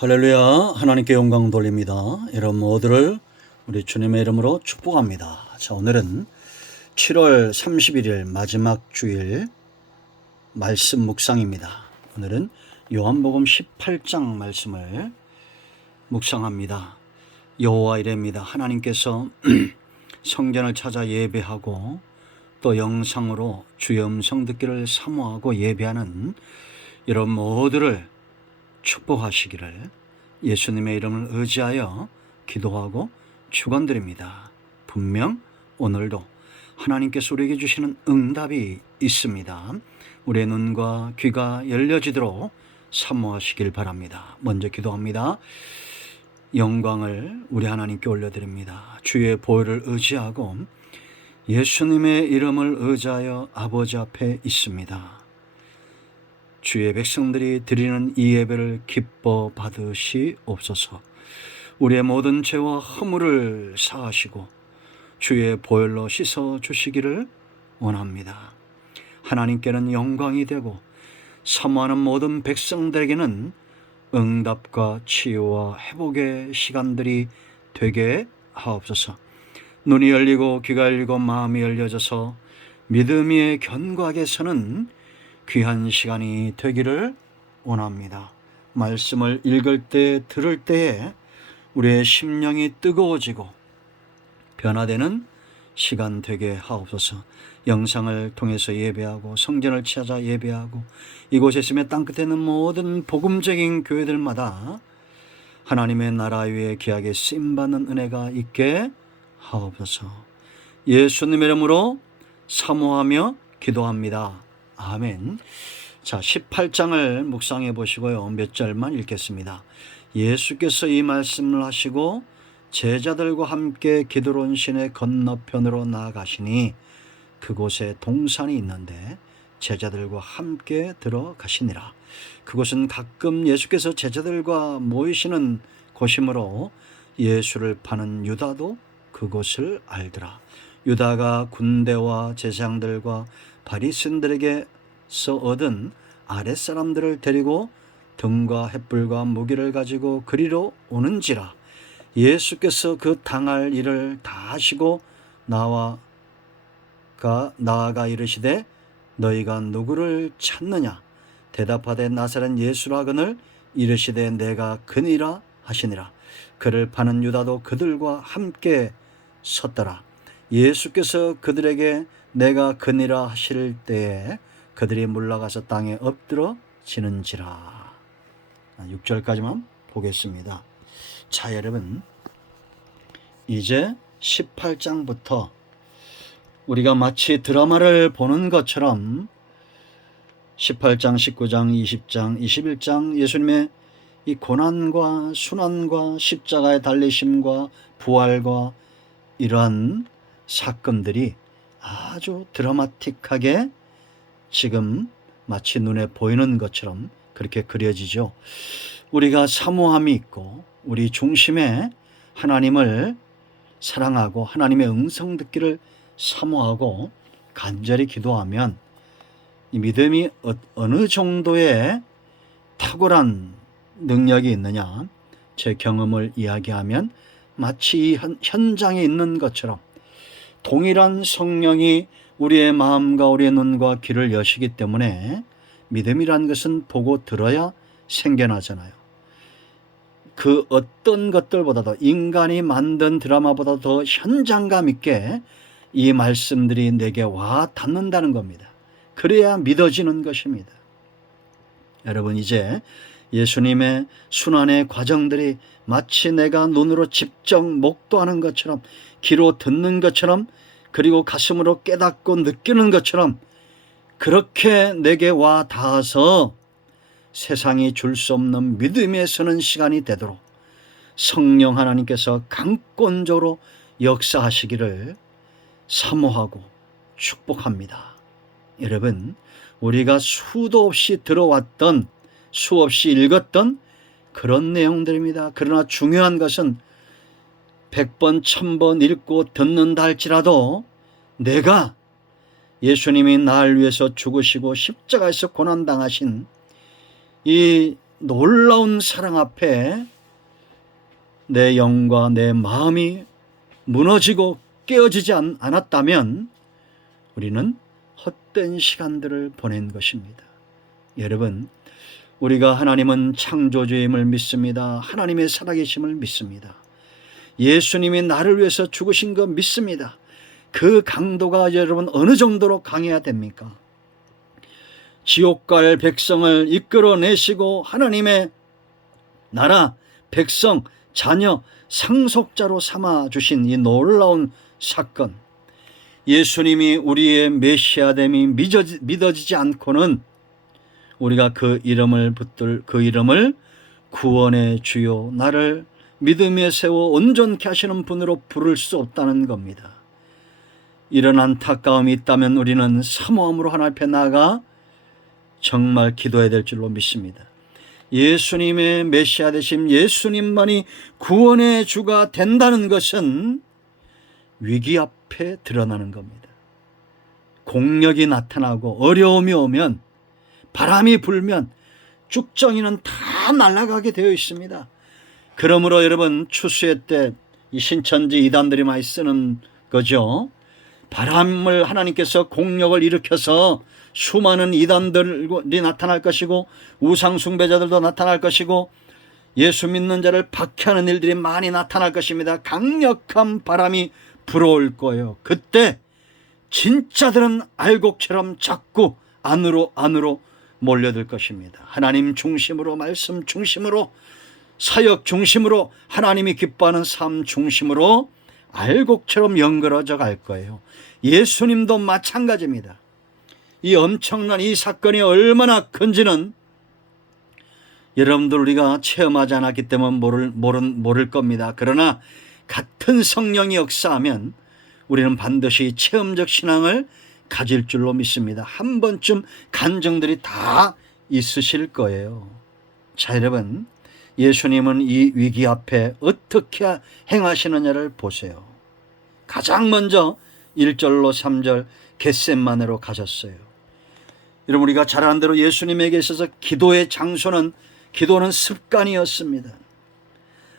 할렐루야. 하나님께 영광 돌립니다. 여러분 모두를 우리 주님의 이름으로 축복합니다. 자, 오늘은 7월 31일 마지막 주일 말씀 묵상입니다. 오늘은 요한복음 18장 말씀을 묵상합니다. 여호와 이레입니다. 하나님께서 성전을 찾아 예배하고 또 영상으로 주의 음성 듣기를 사모하고 예배하는 여러분 모두를 축복하시기를 예수님의 이름을 의지하여 기도하고 축원드립니다. 분명 오늘도 하나님께서 우리에게 주시는 응답이 있습니다. 우리의 눈과 귀가 열려지도록 사모하시길 바랍니다. 먼저 기도합니다. 영광을 우리 하나님께 올려드립니다. 주의 보혈을 의지하고 예수님의 이름을 의지하여 아버지 앞에 있습니다. 주의 백성들이 드리는 이 예배를 기뻐 받으시옵소서. 우리의 모든 죄와 허물을 사하시고 주의 보혈로 씻어 주시기를 원합니다. 하나님께는 영광이 되고 사모하는 모든 백성들에게는 응답과 치유와 회복의 시간들이 되게 하옵소서. 눈이 열리고 귀가 열리고 마음이 열려져서 믿음 위에 견고하게 서는 귀한 시간이 되기를 원합니다. 말씀을 읽을 때 들을 때에 우리의 심령이 뜨거워지고 변화되는 시간 되게 하옵소서. 영상을 통해서 예배하고 성전을 찾아 예배하고 이곳에 있으며 땅끝에 있는 모든 복음적인 교회들마다 하나님의 나라 위에 귀하게 쓰임받는 은혜가 있게 하옵소서. 예수님의 이름으로 사모하며 기도합니다. 아멘. 자, 18장을 묵상해 보시고요. 몇 절만 읽겠습니다. 예수께서 이 말씀을 하시고 제자들과 함께 기드론 시내 건너편으로 나아가시니 그곳에 동산이 있는데 제자들과 함께 들어가시니라. 그곳은 가끔 예수께서 제자들과 모이시는 곳이므로 예수를 파는 유다도 그곳을 알더라. 유다가 군대와 제사장들과 바리새인들에게서 얻은 아랫사람들을 데리고 등과 횃불과 무기를 가지고 그리로 오는지라. 예수께서 그 당할 일을 다 하시고 나아가 이르시되 너희가 누구를 찾느냐? 대답하되 나사렛 예수라 하거늘 이르시되 내가 그니라 하시니라. 그를 파는 유다도 그들과 함께 섰더라. 예수께서 그들에게 내가 그니라 하실 때에 그들이 물러가서 땅에 엎드러지는지라. 6절까지만 보겠습니다. 자, 여러분, 이제 18장부터 우리가 마치 드라마를 보는 것처럼 18장, 19장, 20장, 21장 예수님의 이 고난과 순환과 십자가의 달리심과 부활과 이러한 사건들이 아주 드라마틱하게 지금 마치 눈에 보이는 것처럼 그렇게 그려지죠. 우리가 사모함이 있고 우리 중심에 하나님을 사랑하고 하나님의 음성 듣기를 사모하고 간절히 기도하면 이 믿음이 어느 정도의 탁월한 능력이 있느냐, 제 경험을 이야기하면 마치 이 현장에 있는 것처럼 동일한 성령이 우리의 마음과 우리의 눈과 귀를 여시기 때문에 믿음이란 것은 보고 들어야 생겨나잖아요. 그 어떤 것들보다도 인간이 만든 드라마보다 더 현장감 있게 이 말씀들이 내게 와 닿는다는 겁니다. 그래야 믿어지는 것입니다. 여러분, 이제 예수님의 순환의 과정들이 마치 내가 눈으로 직접 목도하는 것처럼, 귀로 듣는 것처럼, 그리고 가슴으로 깨닫고 느끼는 것처럼 그렇게 내게 와 닿아서 세상이 줄 수 없는 믿음에 서는 시간이 되도록 성령 하나님께서 강권적으로 역사하시기를 사모하고 축복합니다. 여러분, 우리가 수도 없이 들어왔던, 수없이 읽었던 그런 내용들입니다. 그러나 중요한 것은 100번, 1000번 읽고 듣는다 할지라도 내가 예수님이 나를 위해서 죽으시고 십자가에서 고난당하신 이 놀라운 사랑 앞에 내 영과 내 마음이 무너지고 깨어지지 않았다면 우리는 헛된 시간들을 보낸 것입니다. 여러분, 우리가 하나님은 창조주임을 믿습니다. 하나님의 살아계심을 믿습니다. 예수님이 나를 위해서 죽으신 거 믿습니다. 그 강도가 여러분 어느 정도로 강해야 됩니까? 지옥 갈 백성을 이끌어내시고 하나님의 나라, 백성, 자녀, 상속자로 삼아주신 이 놀라운 사건, 예수님이 우리의 메시아됨이 믿어지지 않고는 우리가 그 이름을 붙들, 그 이름을 구원의 주요, 나를 믿음에 세워 온전케 하시는 분으로 부를 수 없다는 겁니다. 이런 안타까움이 있다면 우리는 사모함으로 하나님 앞에 나아가 정말 기도해야 될 줄로 믿습니다. 예수님의 메시아 되심, 예수님만이 구원의 주가 된다는 것은 위기 앞에 드러나는 겁니다. 공력이 나타나고 어려움이 오면, 바람이 불면 쭉정이는 다 날아가게 되어 있습니다. 그러므로 여러분, 추수의 때 이 신천지 이단들이 많이 쓰는 거죠. 바람을 하나님께서 공력을 일으켜서 수많은 이단들이 나타날 것이고 우상 숭배자들도 나타날 것이고 예수 믿는 자를 박해하는 일들이 많이 나타날 것입니다. 강력한 바람이 불어올 거예요. 그때 진짜들은 알곡처럼 자꾸 안으로 몰려들 것입니다. 하나님 중심으로, 말씀 중심으로, 사역 중심으로, 하나님이 기뻐하는 삶 중심으로 알곡처럼 연결어져 갈 거예요. 예수님도 마찬가지입니다. 이 엄청난 이 사건이 얼마나 큰지는 여러분들 우리가 체험하지 않았기 때문에 모를 겁니다. 그러나 같은 성령이 역사하면 우리는 반드시 체험적 신앙을 가질 줄로 믿습니다. 한 번쯤 간증들이 다 있으실 거예요. 자, 여러분, 예수님은 이 위기 앞에 어떻게 행하시느냐를 보세요. 가장 먼저 1절로 3절 겟셋마네로 가셨어요. 여러분, 우리가 잘 아는 대로 예수님에게 있어서 기도의 장소는, 기도는 습관이었습니다.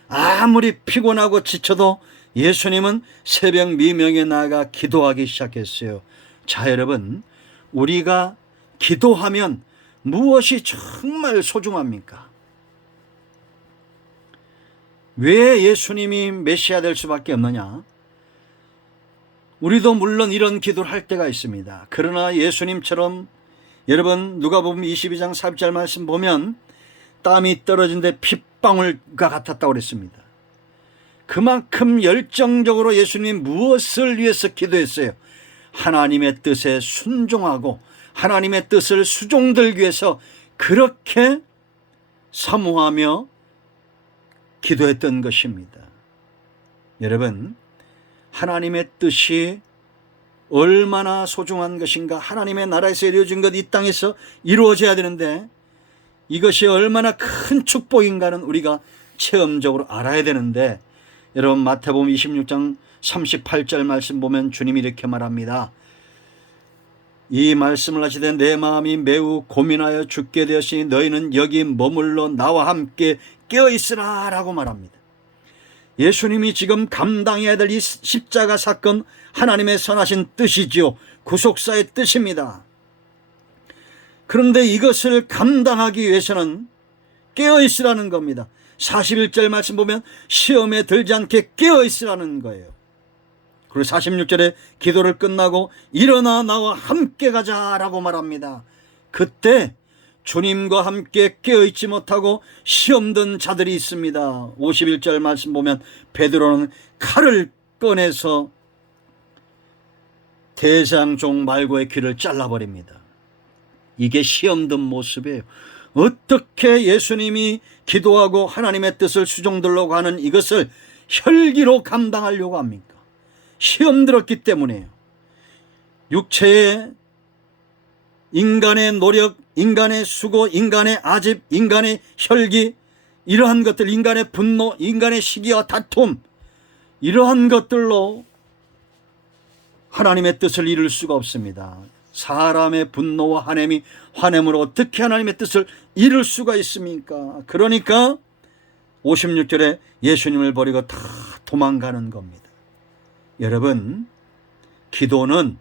아무리 피곤하고 지쳐도 예수님은 새벽 미명에 나아가 기도하기 시작했어요. 자, 여러분, 우리가 기도하면 무엇이 정말 소중합니까? 왜 예수님이 메시아 될 수밖에 없느냐? 우리도 물론 이런 기도를 할 때가 있습니다. 그러나 예수님처럼, 여러분, 누가복음 22장 40절 말씀 보면 땀이 떨어진데 핏방울과 같았다고 그랬습니다. 그만큼 열정적으로 예수님이 무엇을 위해서 기도했어요? 하나님의 뜻에 순종하고 하나님의 뜻을 수종들기 위해서 그렇게 사모하며 기도했던 것입니다. 여러분, 하나님의 뜻이 얼마나 소중한 것인가. 하나님의 나라에서 이루어진 것 이 땅에서 이루어져야 되는데 이것이 얼마나 큰 축복인가는 우리가 체험적으로 알아야 되는데, 여러분, 마태복음 26장 38절 말씀 보면 주님이 이렇게 말합니다. 이 말씀을 하시되 내 마음이 매우 고민하여 죽게 되었으니 너희는 여기 머물러 나와 함께 깨어있으라 라고 말합니다. 예수님이 지금 감당해야 될 이 십자가 사건, 하나님의 선하신 뜻이지요. 구속사의 뜻입니다. 그런데 이것을 감당하기 위해서는 깨어있으라는 겁니다. 41절 말씀 보면 시험에 들지 않게 깨어있으라는 거예요. 그리고 46절에 기도를 끝나고 일어나 나와 함께 가자라고 말합니다. 그때 주님과 함께 깨어있지 못하고 시험 든 자들이 있습니다. 51절 말씀 보면 베드로는 칼을 꺼내서 대장종 말고의 귀를 잘라버립니다. 이게 시험 든 모습이에요. 어떻게 예수님이 기도하고 하나님의 뜻을 수종들려고 하는 이것을 혈기로 감당하려고 합니까? 시험 들었기 때문에요. 육체의 인간의 노력, 인간의 수고, 인간의 아집, 인간의 혈기, 이러한 것들, 인간의 분노, 인간의 시기와 다툼, 이러한 것들로 하나님의 뜻을 이룰 수가 없습니다. 사람의 분노와 화냄으로 어떻게 하나님의 뜻을 이룰 수가 있습니까? 그러니까 56절에 예수님을 버리고 다 도망가는 겁니다. 여러분, 기도는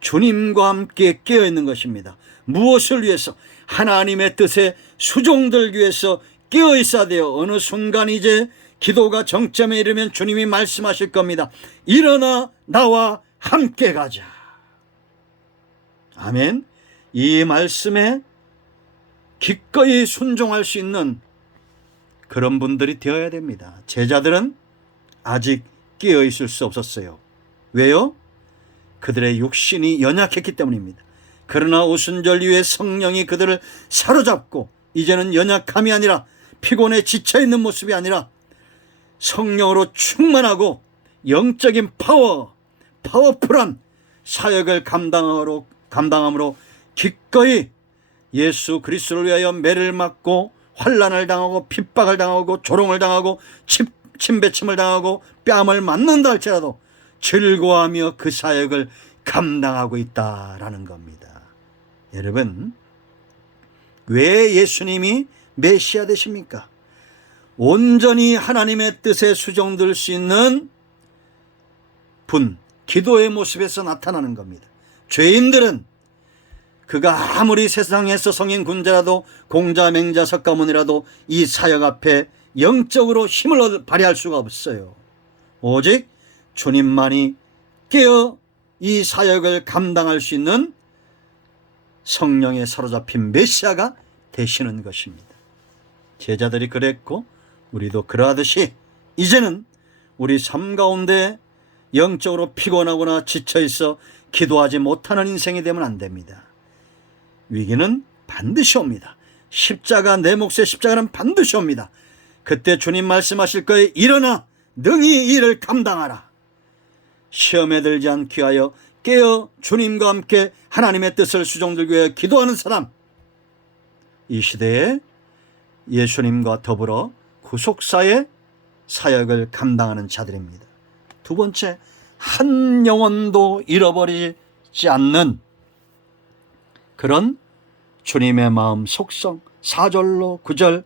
주님과 함께 깨어있는 것입니다. 무엇을 위해서? 하나님의 뜻에 수종들기 위해서 깨어있어야 돼요. 어느 순간 이제 기도가 정점에 이르면 주님이 말씀하실 겁니다. 일어나 나와 함께 가자. 아멘. 이 말씀에 기꺼이 순종할 수 있는 그런 분들이 되어야 됩니다. 제자들은 아직 깨어있을 수 없었어요. 왜요? 그들의 육신이 연약했기 때문입니다. 그러나 오순절 이후에 성령이 그들을 사로잡고 이제는 연약함이 아니라 피곤해 지쳐있는 모습이 아니라 성령으로 충만하고 영적인 파워풀한 사역을 감당함으로 기꺼이 예수 그리스도를 위하여 매를 맞고 환난을 당하고 핍박을 당하고 조롱을 당하고 침배침을 당하고 뺨을 맞는다 할지라도 즐거워하며 그 사역을 감당하고 있다라는 겁니다. 여러분, 왜 예수님이 메시아 되십니까? 온전히 하나님의 뜻에 수종될 수 있는 분, 기도의 모습에서 나타나는 겁니다. 죄인들은 그가 아무리 세상에서 성인 군자라도 공자 맹자 석가모니라도 이 사역 앞에 영적으로 힘을 발휘할 수가 없어요. 오직 주님만이 깨어 이 사역을 감당할 수 있는 성령에 사로잡힌 메시아가 되시는 것입니다. 제자들이 그랬고 우리도 그러하듯이 이제는 우리 삶 가운데 영적으로 피곤하거나 지쳐있어 기도하지 못하는 인생이 되면 안 됩니다. 위기는 반드시 옵니다. 내 몫의 십자가는 반드시 옵니다. 그때 주님 말씀하실 거예요. 일어나 능히 이를 감당하라. 시험에 들지 않기 위하여 깨어 주님과 함께 하나님의 뜻을 수종들기 위해 기도하는 사람, 이 시대에 예수님과 더불어 구속사의 사역을 감당하는 자들입니다. 두 번째, 한 영혼도 잃어버리지 않는 그런 주님의 마음 속성. 4절로 9절,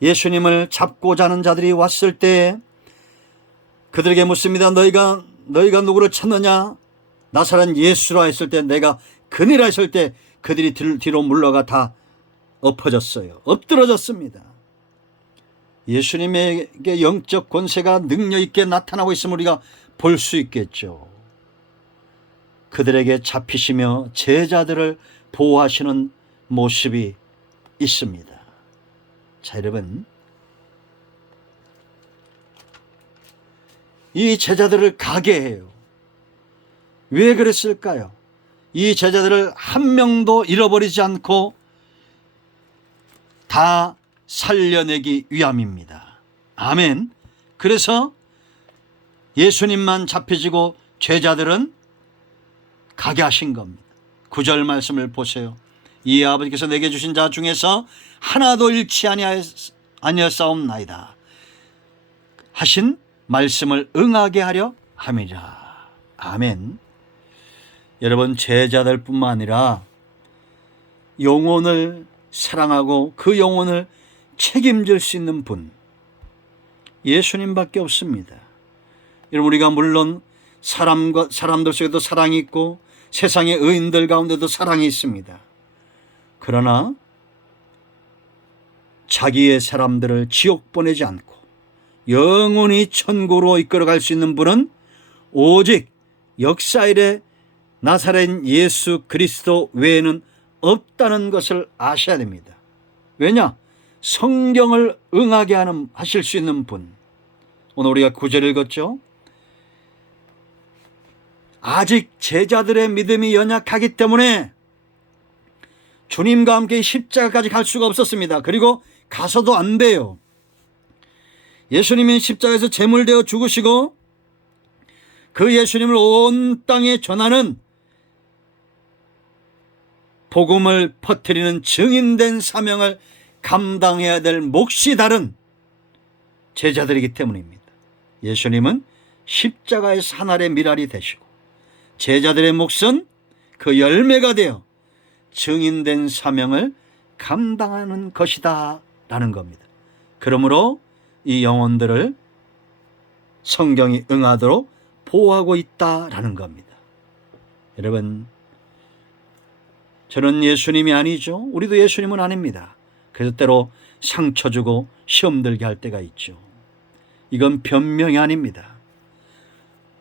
예수님을 잡고자 하는 자들이 왔을 때 그들에게 묻습니다. 너희가 누구를 찾느냐? 나사렛 예수라 했을 때, 내가 그니라 했을 때 그들이 뒤로 물러가 다 엎드러졌습니다. 예수님에게 영적 권세가 능력 있게 나타나고 있음을 우리가 볼 수 있겠죠. 그들에게 잡히시며 제자들을 보호하시는 모습이 있습니다. 자, 여러분, 이 제자들을 가게 해요. 왜 그랬을까요? 이 제자들을 한 명도 잃어버리지 않고 다 살려내기 위함입니다. 아멘. 그래서 예수님만 잡혀지고 제자들은 가게 하신 겁니다. 9절 말씀을 보세요. 이 아버지께서 내게 주신 자 중에서 하나도 잃지 아니하였사옵나이다 하신 말씀을 응하게 하려 함이라. 아멘. 여러분, 제자들뿐만 아니라 영혼을 사랑하고 그 영혼을 책임질 수 있는 분, 예수님밖에 없습니다. 여러분, 우리가 물론 사람들 속에도 사랑이 있고 세상의 의인들 가운데도 사랑이 있습니다. 그러나 자기의 사람들을 지옥 보내지 않고 영원히 천국으로 이끌어갈 수 있는 분은 오직 역사일에 나사렛 예수 그리스도 외에는 없다는 것을 아셔야 됩니다. 왜냐? 성경을 응하게 하실 수 있는 분. 오늘 우리가 9절 읽었죠? 아직 제자들의 믿음이 연약하기 때문에 주님과 함께 십자가까지 갈 수가 없었습니다. 그리고 가서도 안 돼요. 예수님이 십자가에서 제물되어 죽으시고 그 예수님을 온 땅에 전하는 복음을 퍼뜨리는 증인된 사명을 감당해야 될 몫이 다른 제자들이기 때문입니다. 예수님은 십자가에서 하늘의 미랄이 되시고 제자들의 몫은 그 열매가 되어 증인된 사명을 감당하는 것이다 라는 겁니다. 그러므로 이 영혼들을 성경이 응하도록 보호하고 있다라는 겁니다. 여러분, 저는 예수님이 아니죠. 우리도 예수님은 아닙니다. 그래서 때로 상처 주고 시험 들게 할 때가 있죠. 이건 변명이 아닙니다.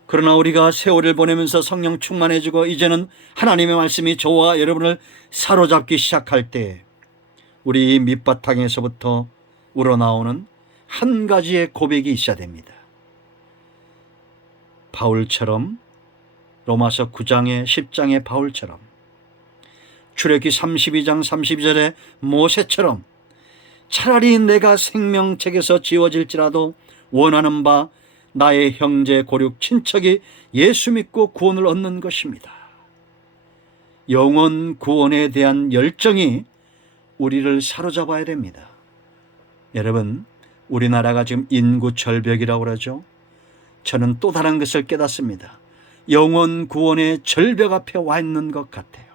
그러나 우리가 세월을 보내면서 성령 충만해지고 이제는 하나님의 말씀이 저와 여러분을 사로잡기 시작할 때 우리 밑바탕에서부터 우러나오는 한 가지의 고백이 있어야 됩니다. 바울처럼, 로마서 9장의 10장의 바울처럼, 출애굽기 32장 32절의 모세처럼 차라리 내가 생명책에서 지워질지라도 원하는 바 나의 형제 고륙 친척이 예수 믿고 구원을 얻는 것입니다. 영혼 구원에 대한 열정이 우리를 사로잡아야 됩니다. 여러분, 우리나라가 지금 인구 절벽이라고 그러죠. 저는 또 다른 것을 깨닫습니다. 영혼 구원의 절벽 앞에 와 있는 것 같아요.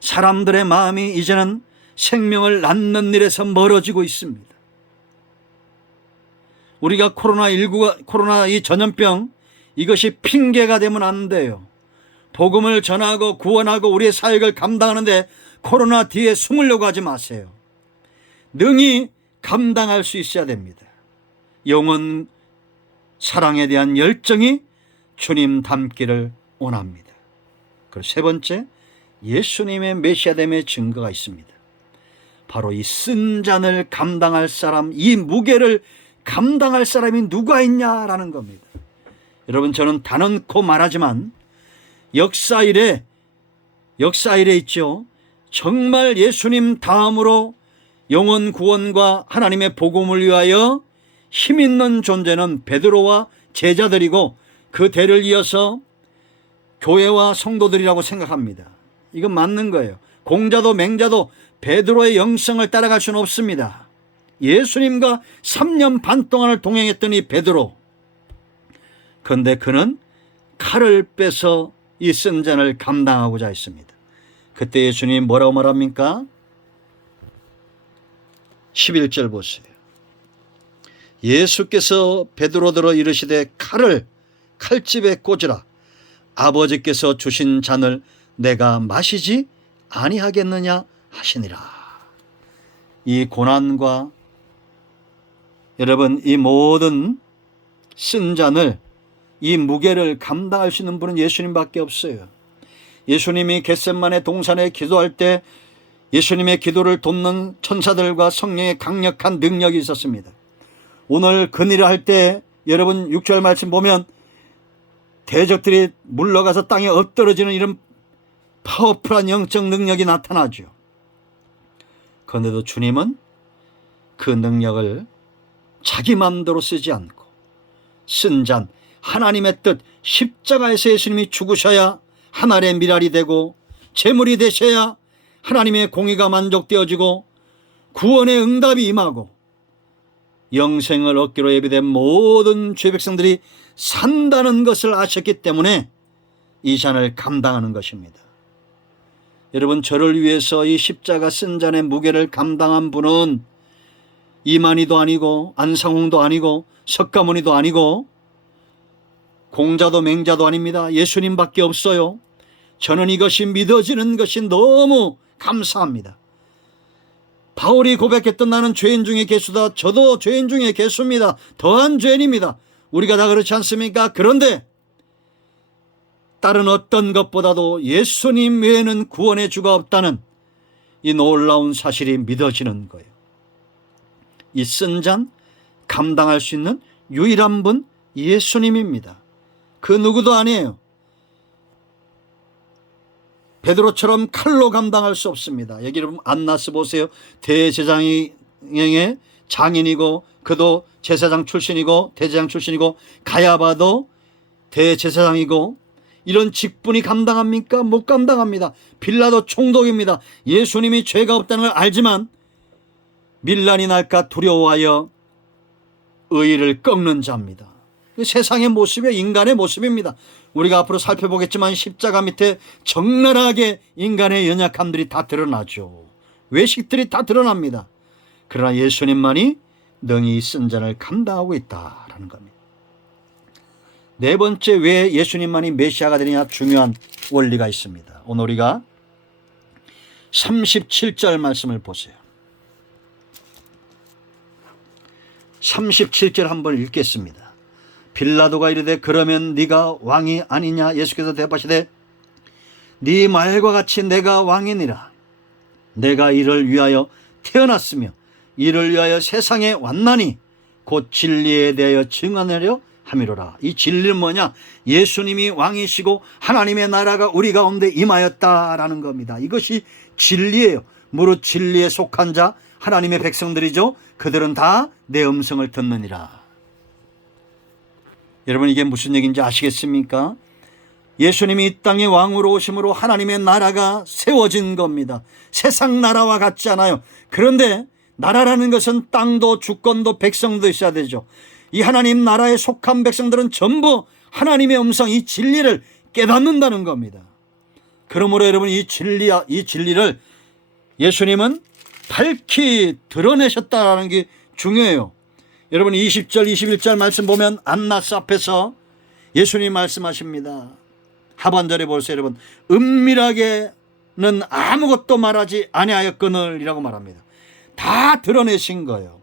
사람들의 마음이 이제는 생명을 낳는 일에서 멀어지고 있습니다. 우리가 코로나 이 전염병, 이것이 핑계가 되면 안 돼요. 복음을 전하고 구원하고 우리의 사역을 감당하는데 코로나 뒤에 숨으려고 하지 마세요. 능히 감당할 수 있어야 됩니다. 영혼 사랑에 대한 열정이 주님 닮기를 원합니다. 그리고 세 번째, 예수님의 메시아됨의 증거가 있습니다. 바로 이 쓴 잔을 감당할 사람, 이 무게를 감당할 사람이 누가 있냐라는 겁니다. 여러분, 저는 단언코 말하지만 역사 이래 있죠. 정말 예수님 다음으로 영혼 구원과 하나님의 복음을 위하여 힘 있는 존재는 베드로와 제자들이고 그 대를 이어서 교회와 성도들이라고 생각합니다. 이건 맞는 거예요. 공자도 맹자도 베드로의 영성을 따라갈 수는 없습니다. 예수님과 3년 반 동안을 동행했던 이 베드로, 그런데 그는 칼을 빼서 이 쓴 잔을 감당하고자 했습니다. 그때 예수님이 뭐라고 말합니까? 11절 보세요. 예수께서 베드로더러 이르시되 칼을 칼집에 꽂으라. 아버지께서 주신 잔을 내가 마시지 아니하겠느냐 하시니라. 이 고난과 여러분, 이 모든 쓴 잔을, 이 무게를 감당할 수 있는 분은 예수님밖에 없어요. 예수님이 겟세마네 동산에 기도할 때 예수님의 기도를 돕는 천사들과 성령의 강력한 능력이 있었습니다. 오늘 근일을 할 때 여러분 6절 말씀 보면 대적들이 물러가서 땅에 엎드러지는 이런 파워풀한 영적 능력이 나타나죠. 그런데도 주님은 그 능력을 자기 마음대로 쓰지 않고 쓴 잔, 하나님의 뜻, 십자가에서 예수님이 죽으셔야 하늘의 미랄이 되고 제물이 되셔야 하나님의 공의가 만족되어지고 구원의 응답이 임하고 영생을 얻기로 예비된 모든 죄 백성들이 산다는 것을 아셨기 때문에 이 잔을 감당하는 것입니다. 여러분, 저를 위해서 이 십자가 쓴 잔의 무게를 감당한 분은 이만희도 아니고 안상홍도 아니고 석가모니도 아니고 공자도 맹자도 아닙니다. 예수님밖에 없어요. 저는 이것이 믿어지는 것이 너무 감사합니다. 바울이 고백했던 나는 죄인 중에 괴수다. 저도 죄인 중에 괴수입니다. 더한 죄인입니다. 우리가 다 그렇지 않습니까? 그런데 다른 어떤 것보다도 예수님 외에는 구원의 주가 없다는 이 놀라운 사실이 믿어지는 거예요. 이 쓴 잔 감당할 수 있는 유일한 분 예수님입니다. 그 누구도 아니에요. 베드로처럼 칼로 감당할 수 없습니다. 여기 여러분 안나스 보세요. 대제사장의 장인이고 그도 제사장 출신이고 대제사장 출신이고 가야바도 대제사장이고 이런 직분이 감당합니까? 못 감당합니다. 빌라도 총독입니다. 예수님이 죄가 없다는 걸 알지만 밀란이 날까 두려워하여 의의를 꺾는 자입니다. 그 세상의 모습이 인간의 모습입니다. 우리가 앞으로 살펴보겠지만 십자가 밑에 적나라하게 인간의 연약함들이 다 드러나죠. 외식들이 다 드러납니다. 그러나 예수님만이 능히 쓴 잔을 감당하고 있다라는 겁니다. 네 번째, 왜 예수님만이 메시아가 되느냐 중요한 원리가 있습니다. 오늘 우리가 37절 말씀을 보세요. 37절 한번 읽겠습니다. 빌라도가 이르되 그러면 네가 왕이 아니냐? 예수께서 대답하시되 네 말과 같이 내가 왕이니라. 내가 이를 위하여 태어났으며 이를 위하여 세상에 왔나니 곧 진리에 대하여 증언하려 함이로라. 이 진리는 뭐냐? 예수님이 왕이시고 하나님의 나라가 우리 가운데 임하였다라는 겁니다. 이것이 진리예요. 무릇 진리에 속한 자 하나님의 백성들이죠. 그들은 다 내 음성을 듣느니라. 여러분, 이게 무슨 얘기인지 아시겠습니까? 예수님이 이 땅에 왕으로 오심으로 하나님의 나라가 세워진 겁니다. 세상 나라와 같지 않아요. 그런데 나라라는 것은 땅도 주권도 백성도 있어야 되죠. 이 하나님 나라에 속한 백성들은 전부 하나님의 음성, 이 진리를 깨닫는다는 겁니다. 그러므로 여러분, 이 진리를 예수님은 밝히 드러내셨다는 게 중요해요. 여러분, 20절 21절 말씀 보면 안나스 앞에서 예수님 말씀하십니다. 하반절에 보세요. 여러분, 은밀하게는 아무것도 말하지 아니하였거늘 이라고 말합니다. 다 드러내신 거예요.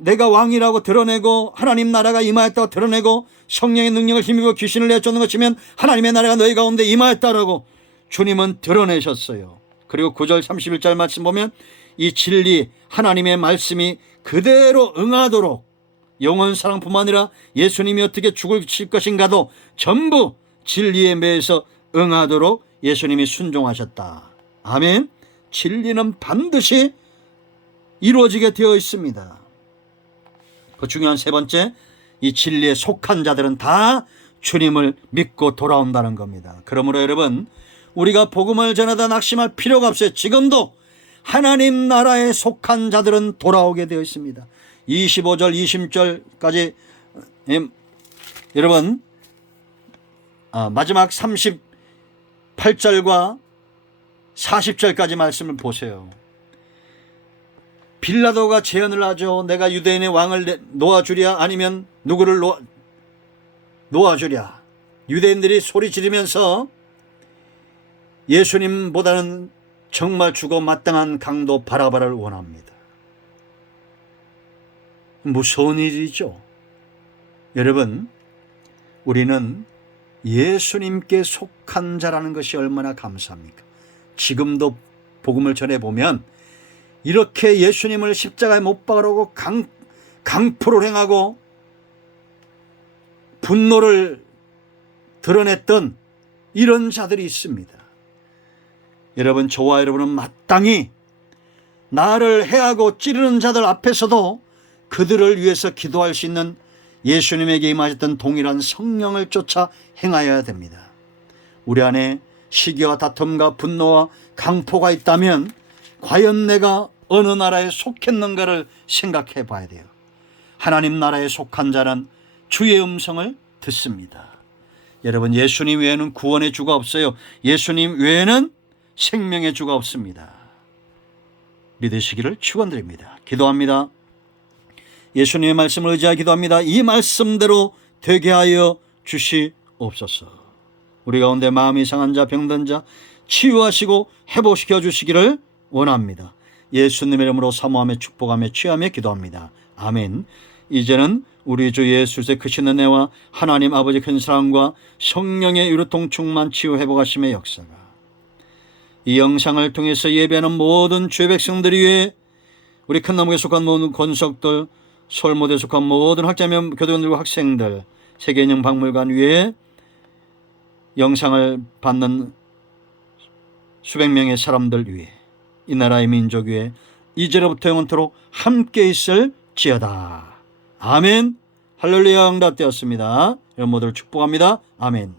내가 왕이라고 드러내고 하나님 나라가 임하였다고 드러내고 성령의 능력을 힘입어 귀신을 내쫓는 것이면 하나님의 나라가 너희 가운데 임하였다라고 주님은 드러내셨어요. 그리고 9절 31절 말씀 보면 이 진리 하나님의 말씀이 그대로 응하도록 영원 사랑뿐만 아니라 예수님이 어떻게 죽으실 것인가도 전부 진리에 매여서 응하도록 예수님이 순종하셨다. 아멘. 진리는 반드시 이루어지게 되어 있습니다. 그 중요한 세 번째, 이 진리에 속한 자들은 다 주님을 믿고 돌아온다는 겁니다. 그러므로 여러분, 우리가 복음을 전하다 낙심할 필요가 없어요. 지금도 하나님 나라에 속한 자들은 돌아오게 되어 있습니다. 25절 20절까지 여러분, 마지막 38절과 40절까지 말씀을 보세요. 빌라도가 제안을 하죠. 내가 유대인의 왕을 놓아주랴 아니면 누구를 놓아주랴. 유대인들이 소리 지르면서 예수님보다는 정말 죽어 마땅한 강도 바라바를 원합니다. 무서운 일이죠. 여러분, 우리는 예수님께 속한 자라는 것이 얼마나 감사합니까? 지금도 복음을 전해보면 이렇게 예수님을 십자가에 못 박으라고 강포를 행하고 분노를 드러냈던 이런 자들이 있습니다. 여러분, 저와 여러분은 마땅히 나를 해하고 찌르는 자들 앞에서도 그들을 위해서 기도할 수 있는 예수님에게 임하셨던 동일한 성령을 쫓아 행하여야 됩니다. 우리 안에 시기와 다툼과 분노와 강포가 있다면 과연 내가 어느 나라에 속했는가를 생각해 봐야 돼요. 하나님 나라에 속한 자는 주의 음성을 듣습니다. 여러분, 예수님 외에는 구원의 주가 없어요. 예수님 외에는 생명의 주가 없습니다. 믿으시기를 축원드립니다. 기도합니다. 예수님의 말씀을 의지하여 기도합니다. 이 말씀대로 되게 하여 주시옵소서. 우리 가운데 마음이 상한 자, 병든 자 치유하시고 회복시켜 주시기를 원합니다. 예수님의 이름으로 사모하며 축복하며 취하며 기도합니다. 아멘. 이제는 우리 주 예수 그리스도의 크신 은혜와 하나님 아버지 큰 사랑과 성령의 유로통 충만 치유 회복하심의 역사가 이 영상을 통해서 예배하는 모든 주의 백성들이 위해 우리 큰나무에 속한 모든 권석들, 솔못에 속한 모든 학자며 교도원들과 학생들, 세계인형 박물관 위에 영상을 받는 수백 명의 사람들 위해 이 나라의 민족 위에 이제로부터 영원토록 함께 있을지어다. 아멘. 할렐루야. 응답되었습니다. 여러분 모두를 축복합니다. 아멘.